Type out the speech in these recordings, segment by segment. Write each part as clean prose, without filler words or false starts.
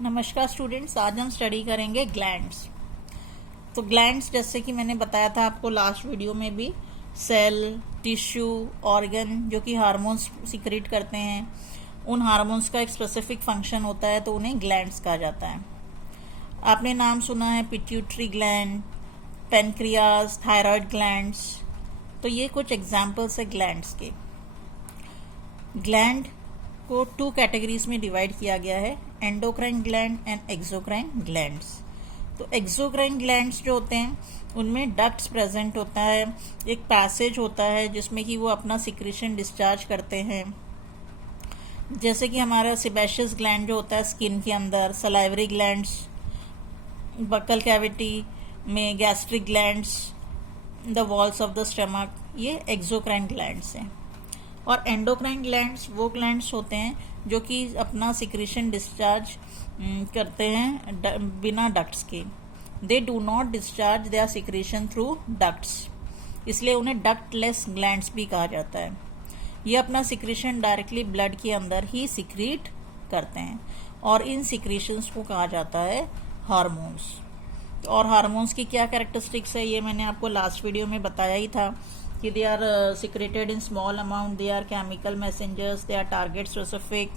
नमस्कार स्टूडेंट्स, आज हम स्टडी करेंगे ग्लैंड्स। तो ग्लैंड्स जैसे कि मैंने बताया था आपको लास्ट वीडियो में भी, सेल, टिश्यू, ऑर्गन जो कि हार्मोन्स सिक्रीट करते हैं, उन हार्मोन्स का एक स्पेसिफिक फंक्शन होता है तो उन्हें ग्लैंड्स कहा जाता है। आपने नाम सुना है pituitary gland, pancreas, thyroid glands. तो ये कुछ एग्जाम्पल्स है ग्लैंड्स के। ग्लैंड को 2 कैटेगरीज में डिवाइड किया गया है, endocrine gland and exocrine glands. तो एक्सोक्राइन ग्लैंड्स जो होते हैं उनमें डक्ट्स प्रेजेंट होता है, एक पैसेज होता है जिसमें कि वो अपना सिक्रीशन डिस्चार्ज करते हैं। जैसे कि हमारा सेबेशियस ग्लैंड जो होता है स्किन के अंदर, सलाइवरी ग्लैंड्स बक्कल कैविटी में, gastric glands the walls of the stomach, ये एक्सोक्राइन ग्लैंड्स हैं। और एंडोक्राइन ग्लैंड्स वो ग्लैंड्स होते हैं जो कि अपना सिक्रीशन डिस्चार्ज करते हैं बिना डक्ट्स के। They do not discharge their secretion through ducts, इसलिए उन्हें डक्टलेस ग्लैंड्स भी कहा जाता है। ये अपना सिक्रीशन डायरेक्टली ब्लड के अंदर ही सिक्रीट करते हैं और इन सिक्रीशंस को कहा जाता है हार्मोन्स। और हार्मोन्स की क्या कैरेक्टरिस्टिक्स है ये मैंने आपको लास्ट वीडियो में बताया ही था कि they are secreted in small amount, they are chemical messengers, they are target specific.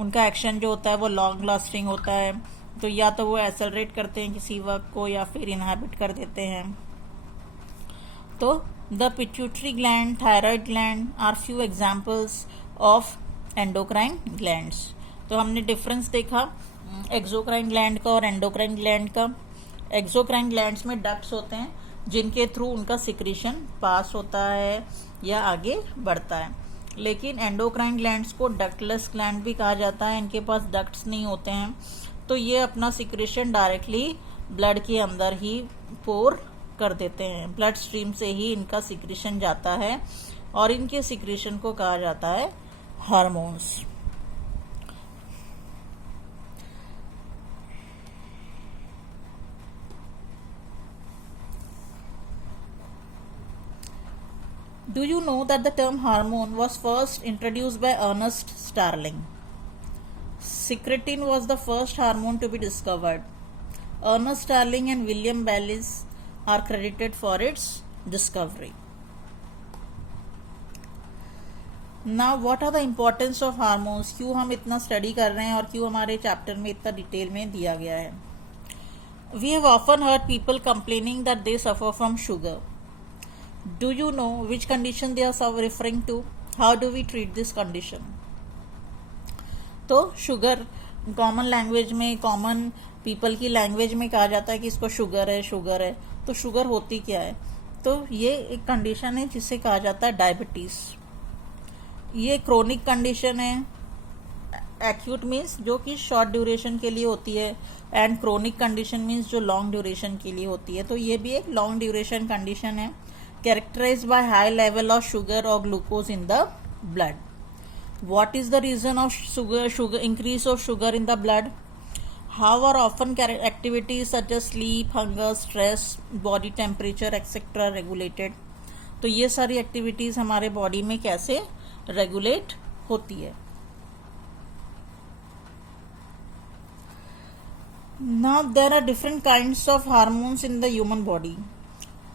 उनका एक्शन जो होता है वो लॉन्ग लास्टिंग होता है, तो या तो वो एक्सेलरेट करते हैं किसी वर्क को या फिर इनहिबिट कर देते हैं। तो the pituitary gland, thyroid gland are few examples of endocrine glands. तो हमने डिफरेंस देखा एक्सोक्राइन ग्लैंड का और एंडोक्राइन ग्लैंड का। एक्सोक्राइन ग्लैंड्स में डक्ट्स होते हैं जिनके थ्रू उनका सिक्रीशन पास होता है या आगे बढ़ता है, लेकिन एंडोक्राइन ग्लैंड्स को डक्टलेस ग्लैंड भी कहा जाता है। इनके पास डक्ट्स नहीं होते हैं, तो ये अपना सिक्रीशन डायरेक्टली ब्लड के अंदर ही पोर कर देते हैं। ब्लड स्ट्रीम से ही इनका सिक्रीशन जाता है और इनके सिक्रीशन को कहा जाता है hormones. Do you know that the term hormone was first introduced by Ernest Starling? Secretin was the first hormone to be discovered. Ernest Starling and William Bayliss are credited for its discovery. Now, what are the importance of hormones? क्यों हम इतना study कर रहे हैं और क्यों हमारे chapter में इतना डिटेल में दिया गया है? We have often heard people complaining that they suffer from sugar. Do you know which condition they are referring to? How do we treat this condition? तो शुगर कॉमन लैंग्वेज में, common people की language में कहा जाता है कि इसको sugar है, शुगर है। तो शुगर होती क्या है? तो ये एक कंडीशन है जिसे कहा जाता है डायबिटीज। ये क्रोनिक कंडीशन है। एक्यूट मीन्स जो कि शॉर्ट ड्यूरेशन के लिए होती है एंड क्रोनिक कंडीशन मीन्स जो लॉन्ग ड्यूरेशन के लिए होती है। तो ये भी एक लॉन्ग ड्यूरेशन कंडीशन है, characterized by high level of sugar or glucose in the blood. What is the reason of increase of sugar in the blood? How are often activities such as sleep, hunger, stress, body temperature etc. regulated? तो ये सारी activities हमारे body में कैसे regulate होती है? Now there are different kinds of hormones in the human body.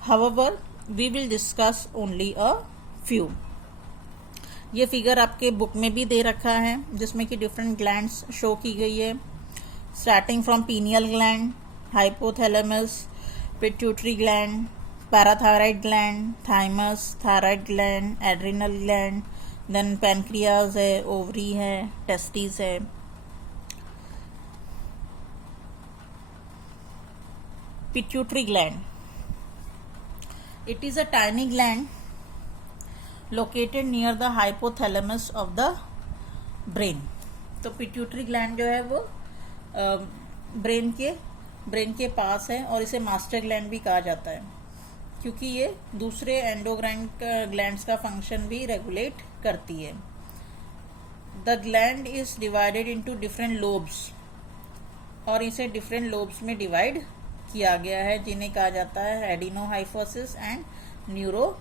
However, we will discuss only a few. ये figure आपके बुक में भी दे रखा है जिसमें कि डिफरेंट ग्लैंड्स शो की गई है, starting from pineal gland, hypothalamus, pituitary gland, parathyroid gland, thymus, thyroid gland, adrenal gland, then pancreas है, ओवरी है, टेस्टिस है। Pituitary gland, it is a tiny gland located near the hypothalamus of the brain. तो pituitary gland जो है वो brain के पास है और इसे मास्टर ग्लैंड भी कहा जाता है क्योंकि ये दूसरे एंडोक्राइन ग्लैंड्स का फंक्शन भी रेगुलेट करती है। The gland is divided into different lobes और इसे डिफरेंट लोब्स में डिवाइड किया गया है जिन्हें कहा जाता है एडिनोहाइफोसिस एंड न्यूरोहाइपोफाइसिस।